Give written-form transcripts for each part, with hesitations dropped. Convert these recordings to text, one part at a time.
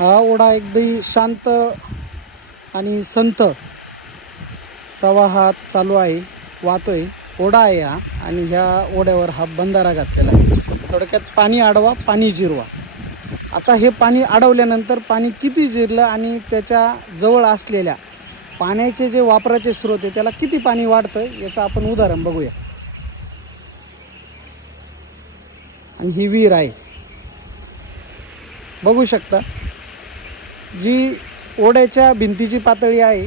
हा ओढा अगदी शांत आणि संत प्रवाहात चालू आहे, वाहतोय. ओढा आहे हा, आणि ह्या ओढ्यावर हा बंधारा घातलेला आहे. थोडक्यात पाणी अडवा, पाणी जिरवा. आता हे पाणी अडवल्यानंतर पाणी किती जिरलं आणि त्याच्या जवळ असलेल्या पाण्याचे जे वापराचे स्रोत आहे त्याला किती पाणी वाढतं याचं आपण उदाहरण बघूया. आणि ही विहीर आहे, बघू शकता. जी ओढ्याच्या भिंतीची पातळी आहे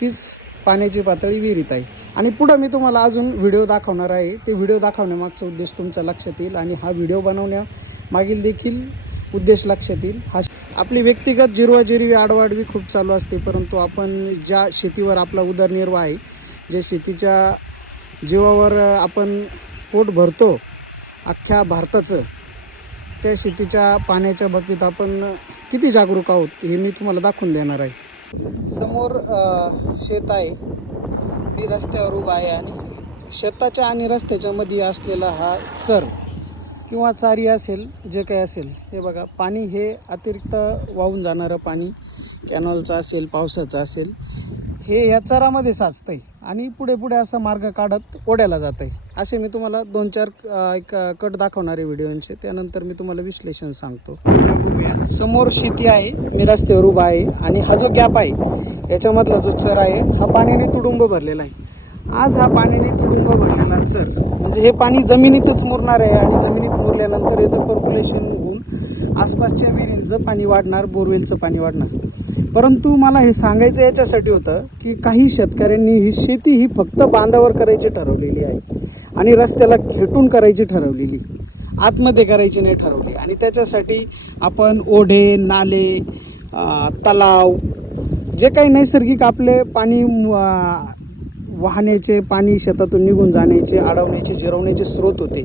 तीच पाण्याची पातळी विहिरीत आहे. आणि पुढं मी तुम्हाला अजून व्हिडिओ दाखवणार आहे. ते व्हिडिओ दाखवण्यामागचा उद्देश तुमच्या लक्षात येईल, आणि हा व्हिडिओ बनवण्यामागील देखील उद्देश लक्षात येईल. हा आपली व्यक्तिगत जिरवाजिरवी आडवाडवी खूप चालू असते, परंतु आपण ज्या शेतीवर आपला उदरनिर्वाह आहे, जे शेतीच्या जीवावर आपण पोट भरतो अख्ख्या भारताचं, त्या शेतीच्या पाण्याच्या बाबतीत आपण किती जागरूक आहोत हे मी तुम्हाला दाखवून देणार आहे. समोर शेत आहे. मी रस्त्यावर उभा आहे, आणि शेताच्या आणि रस्त्याच्या मध्ये असलेला हा चर किंवा चारी असेल, जे काही असेल, हे बघा. पाणी हे अतिरिक्त वाहून जाणारं पाणी, कॅनॉलचं असेल, पावसाचं असेल, हे या चरामध्ये साचतं आहे आणि पुढे पुढे असा मार्ग काढत ओढ्याला जात आहे. असे मी तुम्हाला 2-4 एक कट दाखवणारे व्हिडिओंचे, त्यानंतर मी तुम्हाला विश्लेषण सांगतो. व्हिडिओ बघूया. समोर शेती आहे, मी रस्त्यावर उभा आहे, आणि हा जो गॅप आहे याच्यामधला जो चर आहे हा पाण्याने तुडुंब भरलेला आहे. आज हा पाण्याने तुडुंब भरलेला चर म्हणजे हे पाणी जमिनीतच मुरणार आहे, आणि जमिनीत मुरल्यानंतर याचं पर्क्युलेशन होऊन आसपासच्या विहिरींचं पाणी वाढणार, बोरवेलचं पाणी वाढणार. परंतु मला हे सांगायचं याच्यासाठी होतं की काही शेतकऱ्यांनी ही शेती ही फक्त बांधावर करायची ठरवलेली आहे, आणि रस्त्याला खेटून करायची ठरवलेली, आतमध्ये करायची नाही ठरवली. आणि त्याच्यासाठी आपण ओढे, नाले, तलाव, जे काही नैसर्गिक आपले पाणी वाहण्याचे, पाणी शेतातून निघून जाण्याचे, अडवण्याचे, जिरवण्याचे स्रोत होते,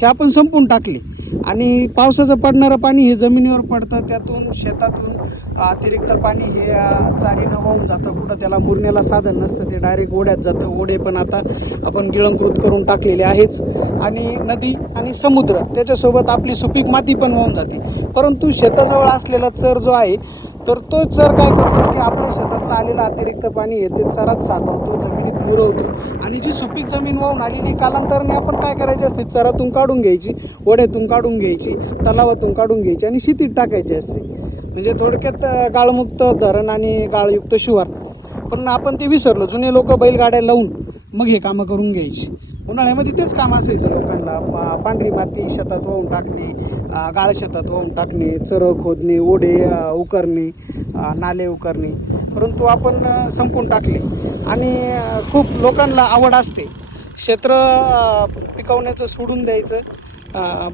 हे आपण संपून टाकले. आणि पावसाचं पडणारं पाणी हे जमिनीवर पडतं, त्यातून शेतातून अतिरिक्त पाणी हे चारीनं वाहून जातं. कुठं त्याला मुरण्याला साधन नसतं, ते डायरेक्ट ओढ्यात जातं. ओढे पण आता आपण गिळंकृत करून टाकलेले आहेच, आणि नदी आणि समुद्र, त्याच्यासोबत आपली सुपीक माती पण वाहून जाते. परंतु शेताजवळ असलेला चर जो आहे, तर तो चर काय करतो की आपल्या शेतातलं आलेलं अतिरिक्त पाणी हे ते चरात साठवतो, जमिनीत मुरवतो, आणि जी सुपीक जमीन वाहून आलेली कालांतराने आपण काय करायची असते, चरातून काढून घ्यायची, ओढ्यातून काढून घ्यायची, तलावातून काढून घ्यायची, आणि शेतीत टाकायची असते. म्हणजे थोडक्यात गाळमुक्त धरण आणि गाळयुक्त शिवार. पण आपण ते विसरलो. जुने लोक बैलगाड्या लावून मग हे कामं करून घ्यायची. उन्हाळ्यामध्ये तेच काम असायचं लोकांना. पांढरी माती शेतात वाहून टाकणे, गाळ शेतात वाहून टाकणे, चरं खोदणे, ओढे उकरणे, नाले उकरणे. परंतु आपण संपून टाकले. आणि खूप लोकांना आवड असते क्षेत्र पिकवण्याचं सोडून द्यायचं,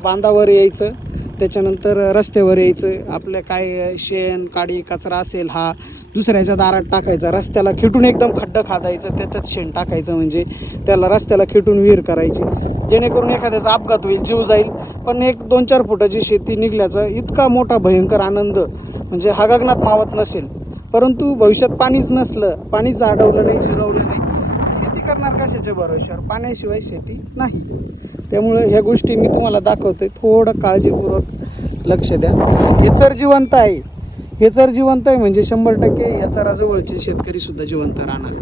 बांधावर यायचं, त्याच्यानंतर रस्त्यावर यायचं. आपलं काय शेण, काडी, कचरा असेल हा दुसऱ्याच्या दारात टाकायचा, रस्त्याला खेटून एकदम खड्डं खादायचं, त्याच्यात शेण टाकायचं, म्हणजे त्याला रस्त्याला खेटून विहीर करायची, जेणेकरून एखाद्याचा अपघात होईल, जीव जाईल. पण एक 2-4 फुटाची शेती निघल्याचा इतका मोठा भयंकर आनंद म्हणजे हा गगनात मावत नसेल. परंतु भविष्यात पाणीच नसलं, पाणीच अडवलं नाही, जिरवलं नाही, शेती करणार कशाच्या भरोश्यावर? पाण्याशिवाय शेती नाही. त्यामुळे ह्या गोष्टी मी तुम्हाला दाखवतोय, थोडं काळजीपूर्वक लक्ष द्या. हे चर जिवंत आहे, हे चर जिवंत आहे म्हणजे 100% या चराजवळचे शेतकरी सुद्धा जिवंत राहणार.